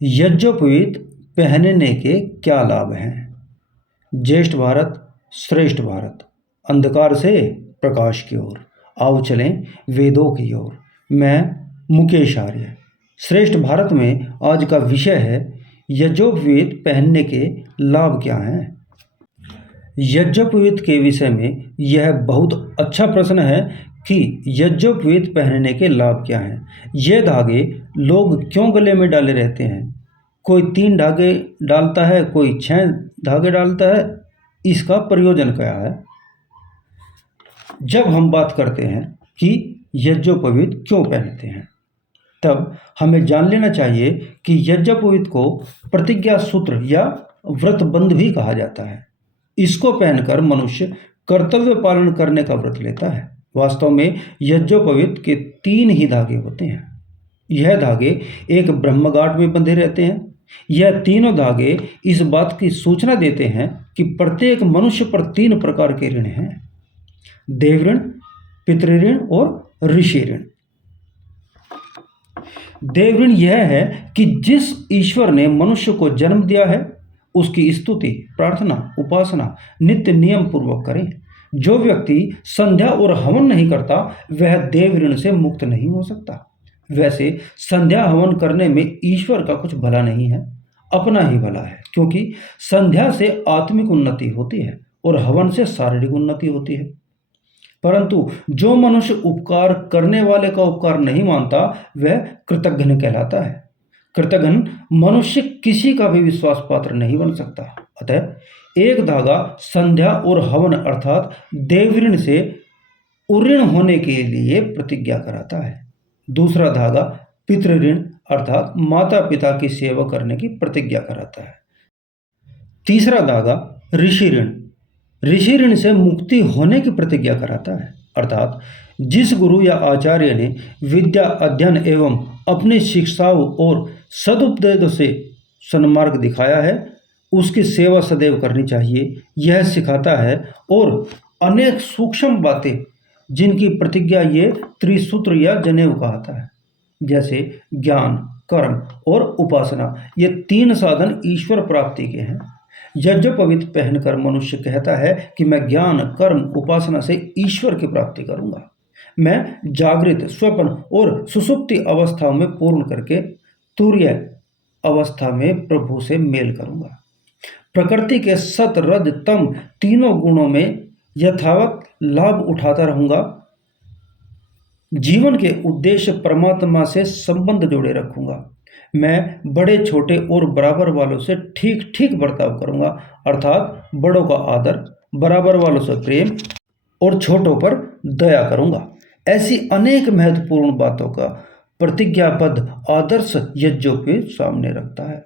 यज्ञोपवीत पहनने के क्या लाभ हैं? ज्येष्ठ भारत, श्रेष्ठ भारत, अंधकार से प्रकाश की ओर, आओ चलें वेदों की ओर। मैं मुकेश आर्य। श्रेष्ठ भारत में आज का विषय है यज्ञोपवीत पहनने के लाभ क्या हैं। यज्ञोपवीत के विषय में यह बहुत अच्छा प्रश्न है कि यज्ञोपवीत पहनने के लाभ क्या हैं। ये धागे लोग क्यों गले में डाले रहते हैं? कोई 3 धागे डालता है, कोई 6 धागे डालता है। इसका प्रयोजन क्या है? जब हम बात करते हैं कि यज्ञोपवीत क्यों पहनते हैं, तब हमें जान लेना चाहिए कि यज्ञोपवीत को प्रतिज्ञा सूत्र या व्रतबंध भी कहा जाता है। इसको पहनकर मनुष्य कर्तव्य पालन करने का व्रत लेता है। वास्तव में यज्ञोपवीत के 3 ही धागे होते हैं। यह धागे एक ब्रह्मगांठ में बंधे रहते हैं। यह तीनों धागे इस बात की सूचना देते हैं कि प्रत्येक मनुष्य पर 3 प्रकार के ऋण हैं: देव ऋण, पितृ ऋण और ऋषि ऋण। देव ऋण यह है कि जिस ईश्वर ने मनुष्य को जन्म दिया है उसकी स्तुति, प्रार्थना, उपासना नित्य नियम पूर्वक करें। जो व्यक्ति संध्या और हवन नहीं करता वह देव ऋण से मुक्त नहीं हो सकता। वैसे संध्या हवन करने में ईश्वर का कुछ भला नहीं है, अपना ही भला है, क्योंकि संध्या से आत्मिक उन्नति होती है और हवन से शारीरिक उन्नति होती है। परंतु जो मनुष्य उपकार करने वाले का उपकार नहीं मानता वह कृतघ्न कहलाता है। कृतघ्न मनुष्य किसी का भी विश्वास पात्र नहीं बन सकता। अतः एक धागा संध्या और हवन अर्थात देव ऋण से उऋण होने के लिए प्रतिज्ञा कराता है। दूसरा धागा पितृ ऋण अर्थात माता पिता की सेवा करने की प्रतिज्ञा कराता है। तीसरा धागा ऋषि ऋण, ऋषि ऋण से मुक्ति होने की प्रतिज्ञा कराता है। अर्थात जिस गुरु या आचार्य ने विद्या अध्ययन एवं अपनी शिक्षाओं और सदुपदेश से सन्मार्ग दिखाया है उसकी सेवा सदैव करनी चाहिए, यह सिखाता है। और अनेक सूक्ष्म बातें जिनकी प्रतिज्ञा ये त्रिसूत्र या जनेऊ कहता है, जैसे ज्ञान, कर्म और उपासना, ये 3 साधन ईश्वर प्राप्ति के हैं। यज्ञोपवीत पहनकर मनुष्य कहता है कि मैं ज्ञान, कर्म, उपासना से ईश्वर की प्राप्ति करूंगा। मैं जागृत, स्वप्न और सुषुप्ति अवस्थाओं में पूर्ण करके तुर्य अवस्था में प्रभु से मेल करूंगा। प्रकृति के सत, रज, तम तीनों गुणों में यथावत लाभ उठाता रहूंगा। जीवन के उद्देश्य परमात्मा से संबंध जोड़े रखूंगा। मैं बड़े, छोटे और बराबर वालों से ठीक ठीक बर्ताव करूंगा, अर्थात बड़ों का आदर, बराबर वालों से प्रेम और छोटों पर दया करूंगा। ऐसी अनेक महत्वपूर्ण बातों का प्रतिज्ञाबद्ध आदर्श यज्ञोपवीत सामने रखता है।